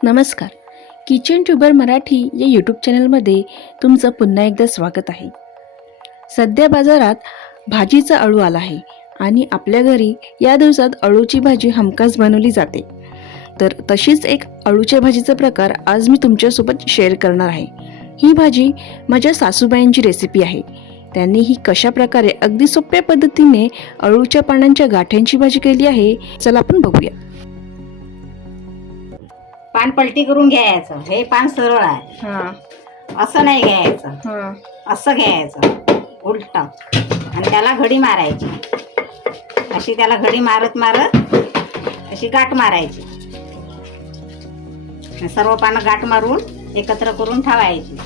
नमस्कार. Kitchen tuber Marathi या YouTube चॅनलमध्ये तुमचं पुन्हा एकदा स्वागत आहे. सध्या बाजारात भाजीचा अळू आला आहे आणि आपल्या घरी या दिवसात अळूची भाजी हमखास बनवली जाते. तर तशीच एक अळूच्या भाजीचा प्रकार आज मी तुमच्यासोबत शेअर करणार आहे. ही भाजी माझ्या सासूबाईंची रेसिपी आहे. त्यांनी ही कशा प्रकारे अगदी सोप्या पद्धतीने अळूच्या पानांच्या गाठ्यांची भाजी केली आहे, चला आपण बघूया. पान पलटी करून घ्यायचं. हे पान सरळ आहे, असं नाही घ्यायचं, असं घ्यायचं उलट आणि त्याला घडी मारायची. अशी त्याला घडी मारत मारत अशी गाठ मारायची. सर्व पानं गाठ मारून एकत्र करून ठेवायची.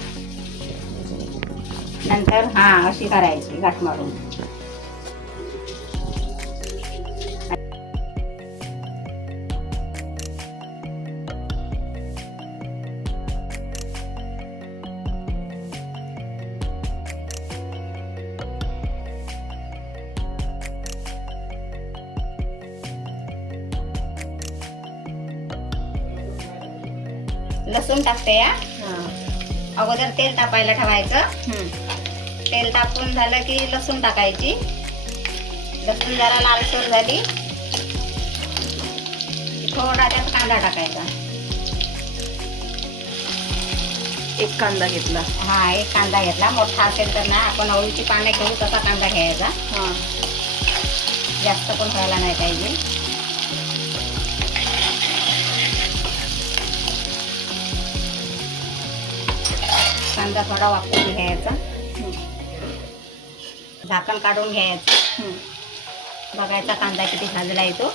नंतर अशी करायची गाठ मारून. लसूण टाकते या. अगोदर तेल तापायला ठेवायचं. तेल तापून झालं की लसूण टाकायची. लसूण जरा लालसर झाली थोडा त्यात कांदा टाकायचा. एक कांदा घेतला. एक कांदा घेतला. मोठा असेल तर ना आपण अळूची पानं घेऊ तसा कांदा घ्यायचा. जास्त पण व्हायला नाही पाहिजे. कांदा थोडा वापरून घ्यायचा. झाकण काढून घ्यायचं. बघायचा कांदा किती भाजला येतो.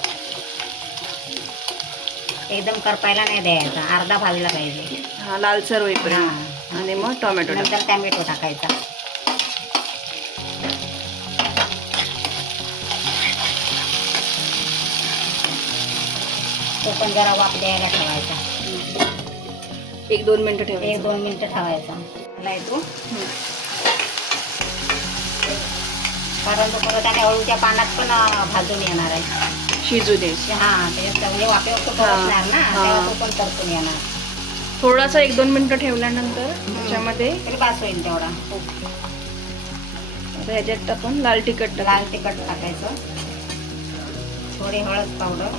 एकदम करपायला नाही द्यायचा, अर्धा भाजला पाहिजे. लालसर होईपर्यंत. आणि मग टोमॅटो. नंतर टोमॅटो टाकायचा. तो पण जरा वाफ द्यायला ठेवायचा. 1-2 मिनिटं ठेवायचं. 1-2 मिनिटं ठेवायचा. येतो कारण तो परत आणि अळूच्या पानात पण भाजून येणार आहे. शिजू द्यायची. त्याच्यात म्हणजे वाफेवर तो परतणार ना, तेव्हा तो पण परतून येणार. थोडासा 1-2 मिनिटं ठेवल्यानंतर त्याच्यामध्ये तरी पास होईल तेवढा. आता ह्याच्यात आपण लाल तिखट टाकायचं. थोडी हळद पावडर,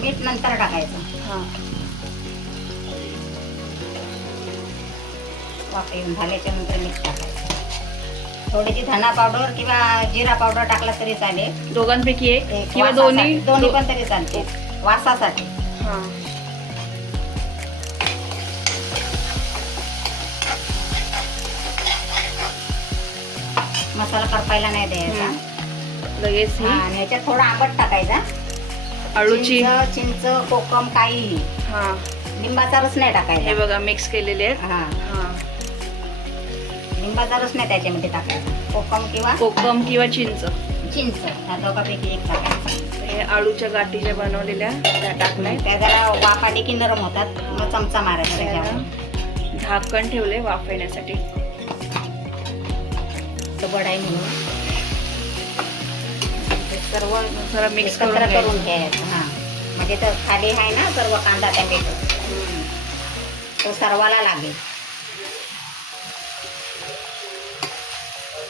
मीठ नंतर टाकायचं. वाफ येऊन झाल्याच्या नंतर मीठ टाकायचं. थोडीशी धना पावडर किंवा जिरा पावडर टाकला तरी चालेल. दोघांपैकी एक किंवा दोन्ही पण तरी चालते वासासाठी. मसाला करपायला नाही द्यायचा लगेच. आणि याच्यात थोडा आंबट टाकायचा. अळूची चिंच कोकम काही. लिंबाचा रस नाही टाकायचा. हे बघा मिक्स केलेले आहेत. लिंबाचा रस नाही त्याच्यामध्ये टाकायचा. कोकम किंवा चिंच ह्या दोघांपैकी एक टाकायचा. हे अळूच्या गाठी ज्या बनवलेल्या त्या टाकल्या. त्या जरा वाफ आली की नरम होतात. मग चमचा मारायचा त्याच्यावर. झाकण ठेवले वाफ येण्यासाठी. बडाई म्हणून सर्व जरा मिक्स करून घ्यायचं. म्हणजे तर खाली आहे ना सर्व कांदा टोमॅटो, तो सर्वाला लागेल.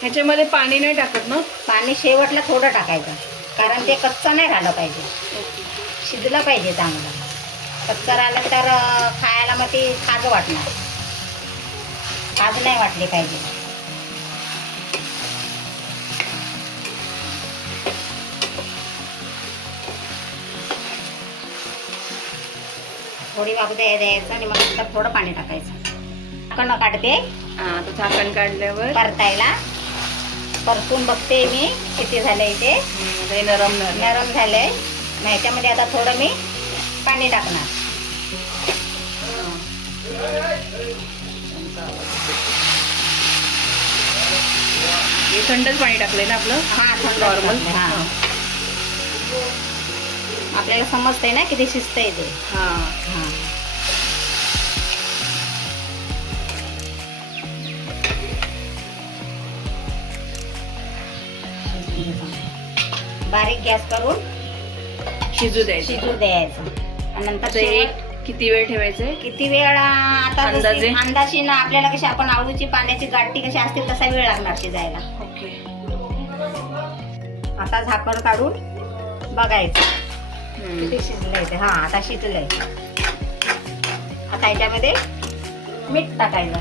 ह्याच्यामध्ये पाणी नाही टाकत ना? पाणी शेवटला थोडं टाकायचं, कारण ते कच्चं नाही राहिलं पाहिजे. शिजलं पाहिजे चांगलं. कच्चं राहिलं तर खायला मग ती खाज वाटणार. खाज नाही वाटली पाहिजे. थोडी वाफ द्यायचं आणि मग नंतर थोडं पाणी टाकायचं. झाकण काढते. झाकण काढल्यावर परतायला परतून बघते मी किती झालंय ते. नरम झालंय. मग ह्याच्यामध्ये आता थोडं मी पाणी टाकणार. थंडच पाणी टाकलंय ना आपलं? थंड नॉर्मल. आपल्याला समजतंय ना किती शिजतंय ते. बारीक गॅस करून शिजू द्यायचं. आणि नंतर किती वेळ ठेवायचंय? किती वेळ आता अंदाजे? अंदाजे ना आपल्याला कशी आपण आळूची पाण्याची गाठी कशी असते तसा वेळ लागणार शिजायला. ओके. आता झाकण काढून बघायचं किती शिजलंय ते. हा आता शिजलंय. आता याच्यामध्ये मीठ टाकायचं.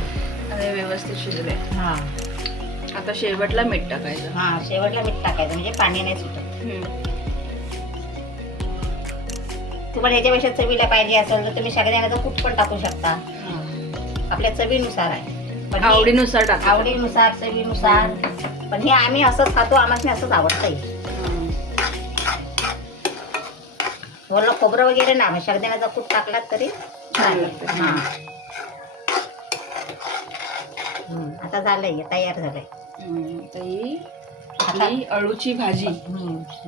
आणि व्यवस्थित शिजलंय. हा आता शेवटला मीठ टाकायचं. हा शेवटला मीठ टाकायचं म्हणजे पाणी नाही सुटत. तुम्हाला याच्यापेक्षा चवीला पाहिजे असेल तर तुम्ही शेंगदाण्याचं कूट पण टाकू शकता. आपल्या चवीनुसार आहे. पण आवडीनुसार टाका. आवडीनुसार चवीनुसार. पण हे आम्ही असंच खातो. आम्हाला असंच आवडतंय. वरलं खोबरं वगैरे ना शेंगदाण्याचा कूट टाकला तरी चालेल. हा आता झालंय तयार झालंय. ही अळूची भाजी,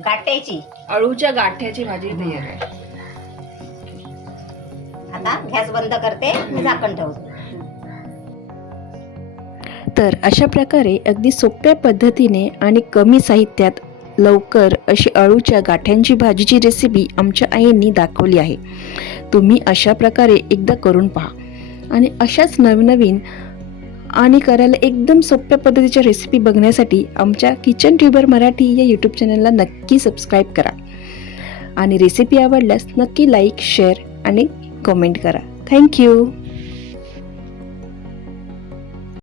गाठ्याची अळूच्या गाठ्याची भाजी तयार आहे. आता गॅस बंद करते. मी झाकण ठेवते. तर अशा प्रकारे अगदी सोप्या पद्धतीने आणि कमी साहित्यात लवकर अशी अळूच्या गाठ्यांची भाजीची रेसिपी आमच्या आईंनी दाखवली आहे. तुम्ही अशा प्रकारे एकदा करून पहा आणि अशाच नवनवीन आणि करायला एकदम सोप्या पद्धतीच्या रेसिपी बघण्यासाठी आमच्या किचन ट्यूबर मराठी या यूट्यूब चॅनलला नक्की सबस्क्राईब करा आणि रेसिपी आवडल्यास नक्की लाईक, शेअर आणि कमेंट करा. थँक्यू.